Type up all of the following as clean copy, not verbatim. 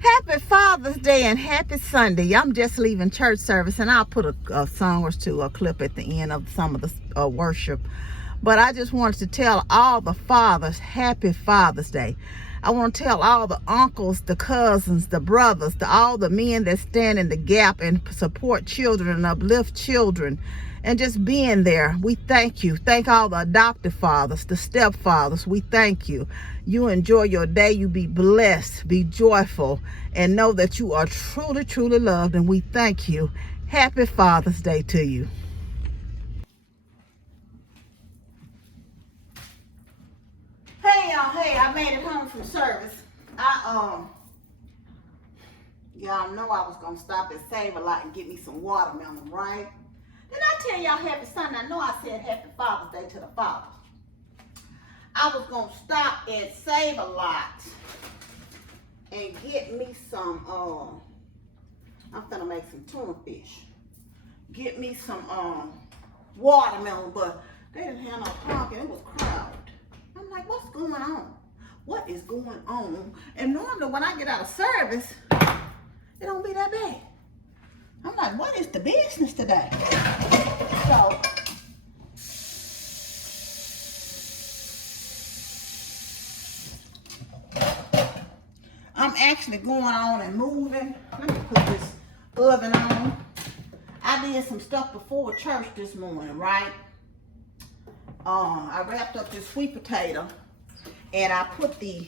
Happy Father's Day and happy Sunday. I'm just leaving church service, and I'll put a song or two, a clip at the end of some of the worship. But I just wanted to tell all the fathers, happy Father's Day. I want to tell all the uncles, the cousins, the brothers, all the men that stand in the gap and support children and uplift children and just being there. We thank you. Thank all the adoptive fathers, the stepfathers. We thank you. You enjoy your day. You be blessed, be joyful, and know that you are truly, truly loved. And we thank you. Happy Father's Day to you. Hey y'all, hey, I made it home from service. Y'all know I was gonna stop at Save a Lot and get me some watermelon, right? Did I tell y'all happy Sunday? I know I said happy Father's Day to the fathers. I was gonna stop at Save a Lot and get me some, I'm gonna make some tuna fish. Get me some watermelon, but they didn't have no parking, it was crowded. I'm like, what's going on? What is going on? And normally when I get out of service, it don't be that bad. I'm like, what is the business today? So, I'm actually going on and moving. Let me put this oven on. I did some stuff before church this morning, right? I wrapped up this sweet potato and I put the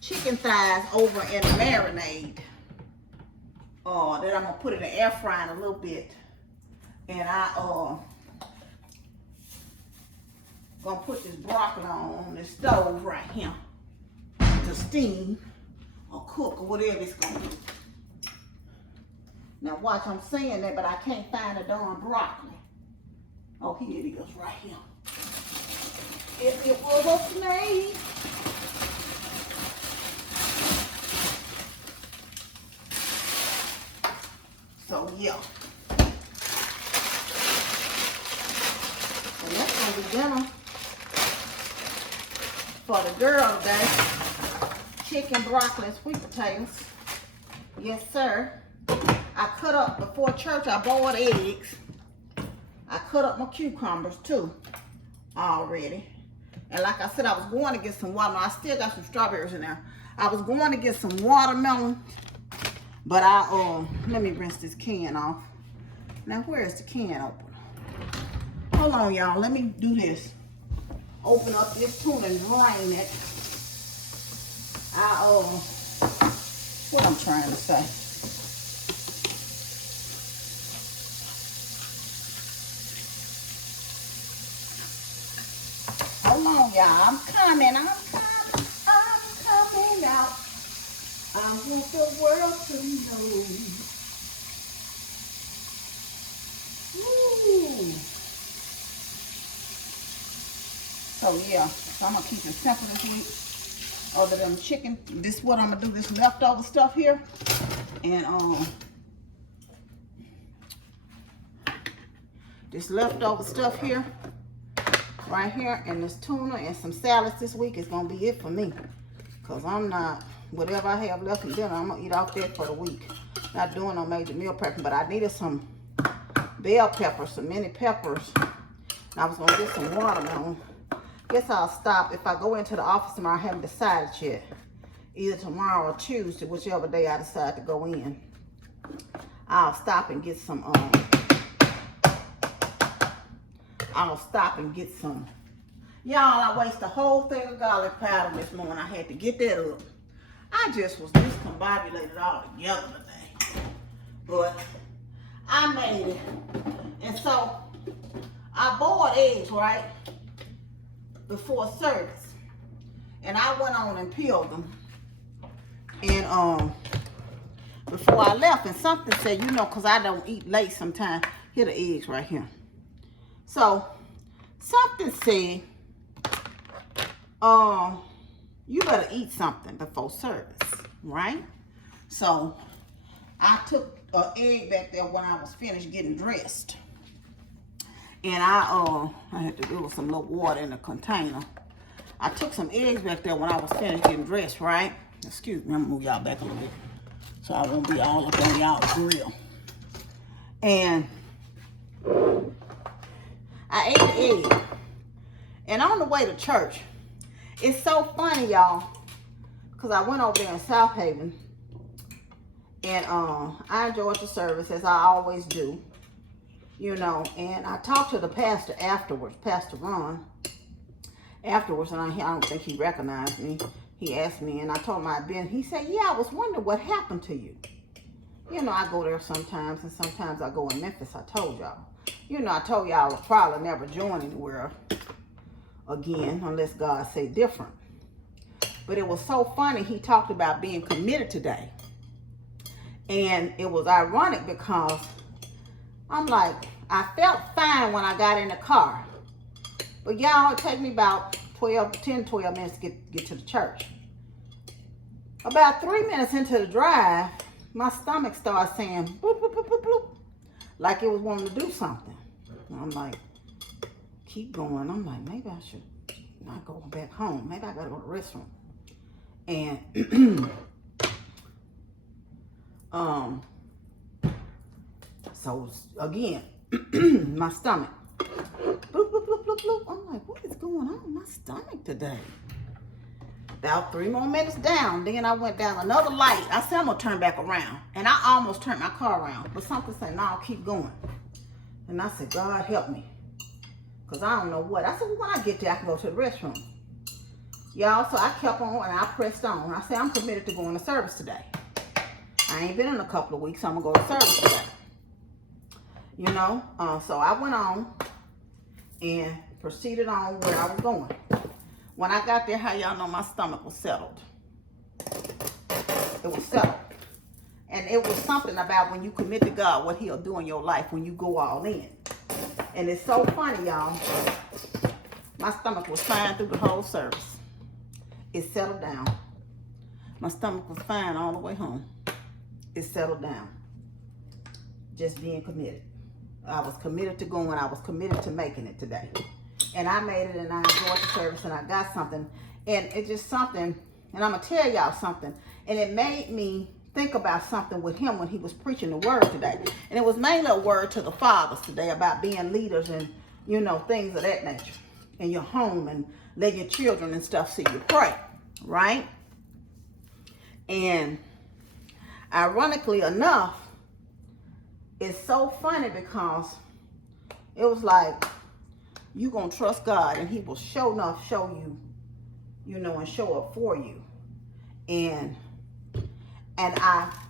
chicken thighs over in the marinade. Then I'm gonna put it in the air fryer in a little bit. And I gonna put this broccoli on this stove right here to steam or cook or whatever it's gonna do. Now watch, I'm saying that, but I can't find the darn broccoli. Oh, here it is, right here. If it was a snake. So yeah. And that's gonna be dinner for the girl today. Chicken, broccoli, and sweet potatoes. Yes, sir. I cut up before church, I boiled eggs. I cut up my cucumbers too already. And like I said, I was going to get some watermelon. I still got some strawberries in there. I was going to get some watermelon, but let me rinse this can off. Now, where is the can opener? Hold on, y'all. Let me do this. Open up this tuna and drain it. What I'm trying to say. Hold on, y'all. I'm coming out. I want the world to know. Ooh. So yeah, so I'm gonna keep it simple this week. Other than chicken, this is what I'm gonna do. This leftover stuff here, and this leftover stuff here, right here, and this tuna and some salads this week is gonna be it for me. Cause I'm not, whatever I have left in dinner, I'm gonna eat off that for the week. Not doing no major meal prepping, but I needed some bell peppers, some mini peppers. And I was gonna get some watermelon. Guess I'll stop. If I go into the office tomorrow, I haven't decided yet. Either tomorrow or Tuesday, whichever day I decide to go in. I'll stop and get some, y'all, I wasted a whole thing of garlic powder this morning. I had to get that up. I just was discombobulated all together today. But I made it. And so I boiled eggs, right? Before service. And I went on and peeled them. And before I left, and something said, you know, because I don't eat late sometimes. Here the eggs right here. So something said, you better eat something before service, right? So I took an egg back there when I was finished getting dressed. And I had to do some little water in the container. I took some eggs back there when I was finished getting dressed, right? Excuse me, I'm gonna move y'all back a little bit. so I won't be all up on y'all's grill. And I ate an egg. And on the way to church, it's so funny, y'all, because I went over there in South Haven, and I enjoyed the service, as I always do, you know, and I talked to the pastor afterwards, Pastor Ron, afterwards, and I don't think he recognized me. He asked me, and I told him I'd been. He said, yeah, I was wondering what happened to you. You know, I go there sometimes, and sometimes I go in Memphis. I told y'all. You know, I told y'all I'll probably never join anywhere again unless God say different. But it was so funny. He talked about being committed today. And it was ironic because I'm like, I felt fine when I got in the car. But y'all, it take me about 10, 12 minutes to get to the church. About 3 minutes into the drive, my stomach started saying, bloop, bloop, bloop, bloop, bloop, like it was wanting to do something. And I'm like, keep going. I'm like, maybe I should not go back home. Maybe I gotta go to the restroom. And so again, my stomach, bloop, bloop, bloop, bloop, bloop. I'm like, what is going on in my stomach today? About 3 more minutes down, then I went down another light. I said, I'm gonna turn back around. And I almost turned my car around, but something said, no, keep going. And I said, God, help me. Because I don't know what. I said, well, when I get there, I can go to the restroom. Y'all, so I kept on and I pressed on. I said, I'm committed to going to service today. I ain't been in a couple of weeks, so I'm gonna go to service today. You know, so I went on and proceeded on where I was going. When I got there, how y'all know my stomach was settled? It was settled. And it was something about when you commit to God, what he'll do in your life when you go all in. And it's so funny, y'all. My stomach was fine through the whole service. It settled down. My stomach was fine all the way home. It settled down. Just being committed. I was committed to going. I was committed to making it today. And I made it, and I enjoyed the service, and I got something. And it's just something, and I'm going to tell y'all something. And it made me think about something with him when he was preaching the word today. And it was mainly a word to the fathers today about being leaders and, you know, things of that nature. In your home and let your children and stuff see you pray. Right? And ironically enough, it's so funny because it was like, you gonna trust God and he will show you, you know, and show up for you. And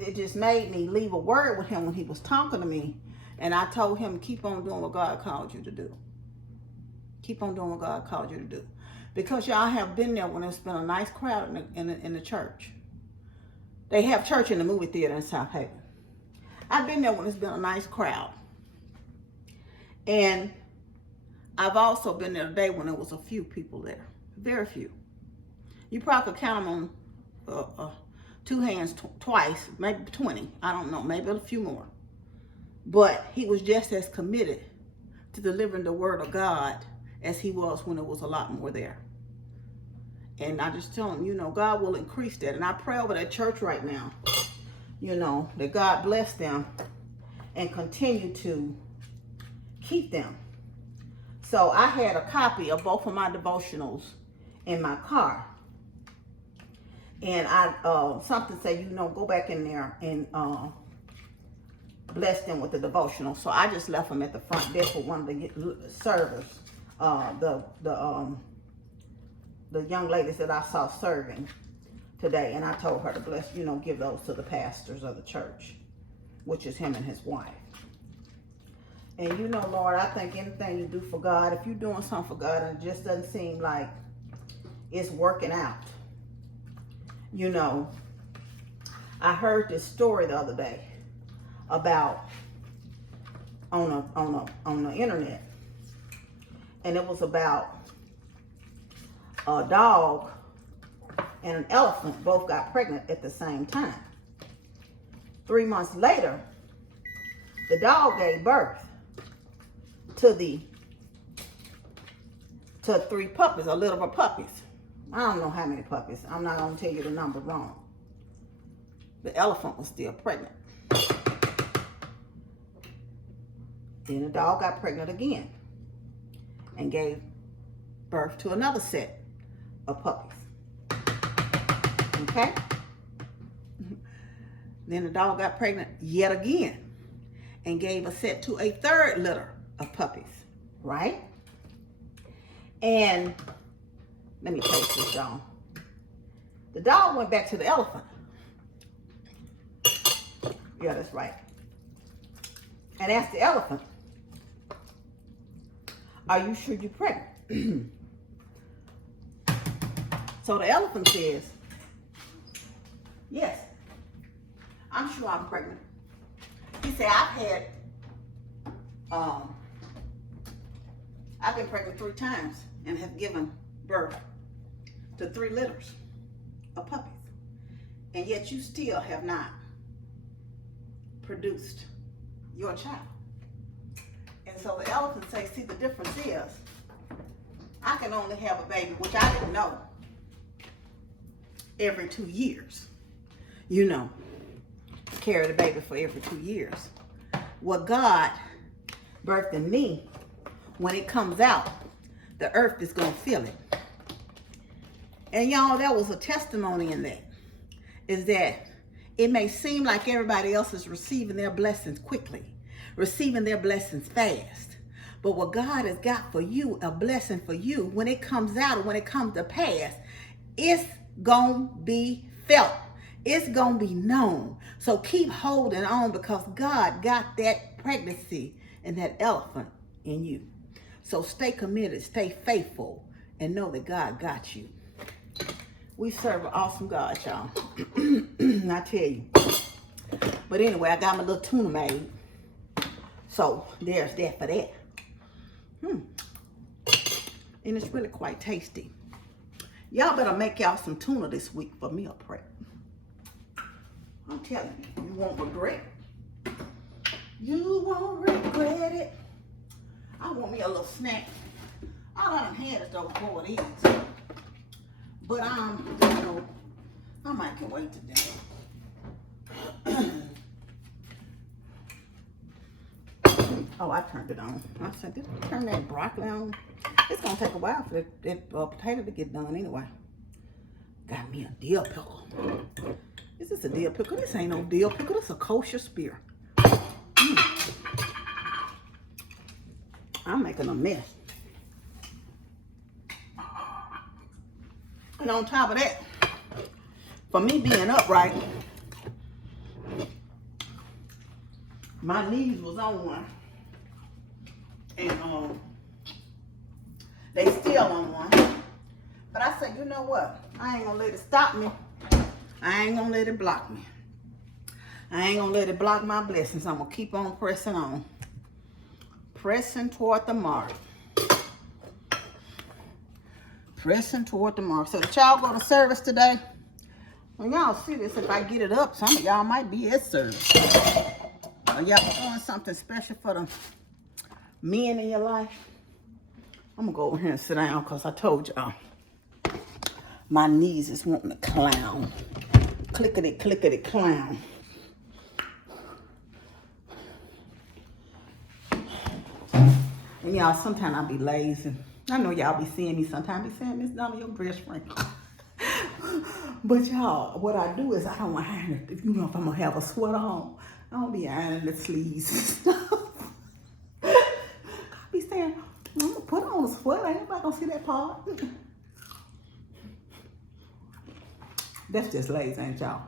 it just made me leave a word with him when he was talking to me. And I told him, keep on doing what God called you to do. Keep on doing what God called you to do. Because y'all have been there when it's been a nice crowd in the church. They have church in the movie theater in South Haven. I've been there when it's been a nice crowd. And I've also been there today when there was a few people there. Very few. You probably could count them on 2 hands twice, maybe 20. I don't know, maybe a few more. But he was just as committed to delivering the word of God as he was when there was a lot more there. And I just tell him, you know, God will increase that. And I pray over that church right now, you know, that God bless them and continue to keep them. So I had a copy of both of my devotionals in my car. And something said, you know, go back in there and bless them with the devotional. So I just left them at the front desk with one of the servers, the young ladies that I saw serving today. And I told her to bless, you know, give those to the pastors of the church, which is him and his wife. And you know, Lord, I think anything you do for God, if you're doing something for God and it just doesn't seem like it's working out. You know, I heard this story the other day about on the internet. And it was about a dog and an elephant both got pregnant at the same time. 3 months later, the dog gave birth to 3 puppies, or little puppies. I don't know how many puppies. I'm not going to tell you the number wrong. the elephant was still pregnant. Then the dog got pregnant again and gave birth to another set of puppies. Okay? Then the dog got pregnant yet again and gave a set to a third litter of puppies, right? And let me taste this, y'all. The dog went back to the elephant. Yeah, that's right. And asked the elephant, are you sure you're pregnant? So the elephant says, yes, I'm sure I'm pregnant. He said, I've been pregnant 3 times and have given birth to 3 litters of puppies. And yet you still have not produced your child. And so the elephant says, see, the difference is, I can only have a baby, which I didn't know, every 2 years. You know, carry the baby for every 2 years. What God birthed in me, when it comes out, the earth is going to feel it. And y'all, that was a testimony in that, is that it may seem like everybody else is receiving their blessings quickly, receiving their blessings fast. But what God has got for you, a blessing for you, when it comes out or when it comes to pass, it's going to be felt. It's going to be known. So keep holding on, because God got that pregnancy and that elephant in you. So stay committed, stay faithful, and know that God got you. We serve an awesome God, y'all. I tell you. But anyway, I got my little tuna made. So there's that for that. And it's really quite tasty. Y'all better make y'all some tuna this week for meal prep. I'm telling you, you won't regret it. You won't regret it. I want me a little snack. All I done had is those boiled eggs. But you know, I might can wait today. Oh, I turned it on. I said, did I turn that broccoli on? It's gonna take a while for that potato to get done anyway. Got me a dill pickle. Is this a dill pickle? This ain't no dill pickle. This is a kosher spear. I'm making a mess. And on top of that, for me being upright, my knees was on one. And they still on one. But I said, you know what? I ain't gonna let it stop me. I ain't gonna let it block me. I ain't gonna let it block my blessings. I'm gonna keep on pressing on. Pressing toward the mark. Pressing toward the mark. So did y'all go to service today? When y'all see this, if I get it up, some of y'all might be at service. Are y'all doing something special for the men in your life? I'm gonna go over here and sit down, because I told y'all my knees is wanting to clown. Clickety, clickety, clown. And y'all, sometimes I be lazy. I know y'all be seeing me sometimes. Be saying, Miss Donna, your dress wrinkled. But y'all, what I do is I don't iron it. If you know, if I'm gonna have a sweater on, I don't be ironing the sleeves and stuff. I be saying, I'm gonna put on a sweater. Ain't nobody gonna see that part. That's just lazy, ain't y'all?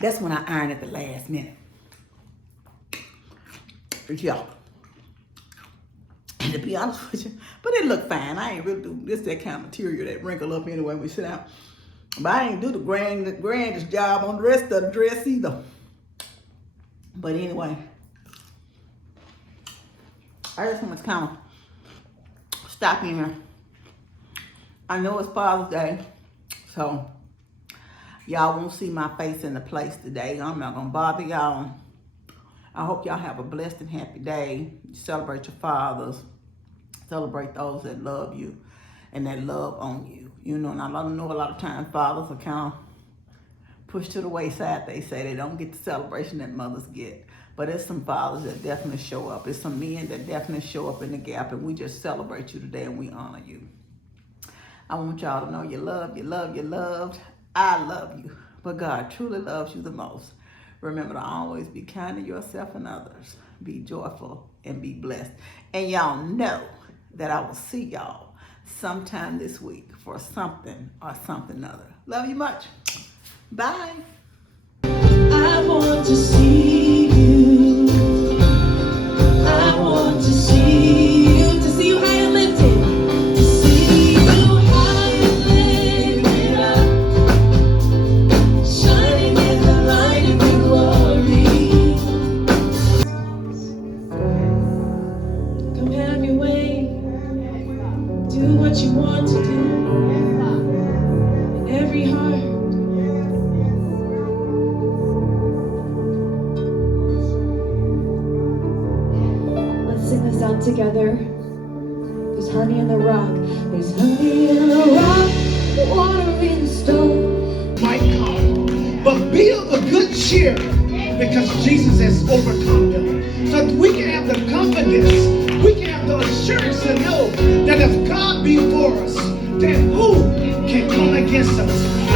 That's when I iron at the last minute. But y'all, and to be honest with you, but it look fine. I ain't really do this, that kind of material that wrinkle up anyway when we sit down. But I ain't do the grandest job on the rest of the dress either. But anyway, I just want to kind of stop in here. I know it's Father's Day, so y'all won't see my face in the place today. I'm not gonna bother y'all. I hope y'all have a blessed and happy day. Celebrate your fathers. Celebrate those that love you and that love on you. You know, and I know a lot of times fathers are kind of pushed to the wayside, they say. They don't get the celebration that mothers get. But there's some fathers that definitely show up. There's some men that definitely show up in the gap, and we just celebrate you today and we honor you. I want y'all to know you're loved, you're loved, you're loved. I love you, but God truly loves you the most. Remember to always be kind to yourself and others. Be joyful and be blessed. And y'all know that I will see y'all sometime this week for something or something other. Love you much. Bye. I want to see you. I want to see you. To see you high and lifted. To see you high and lifted up. Shining in the light of your glory. Come have your way. Do what you want to do. In every heart. Sing this out together. There's honey in the rock. There's honey in the rock. Water in the stone. Might come, but be of a good cheer because Jesus has overcome them. So we can have the confidence, we can have the assurance to know that if God be for us, then who can come against us?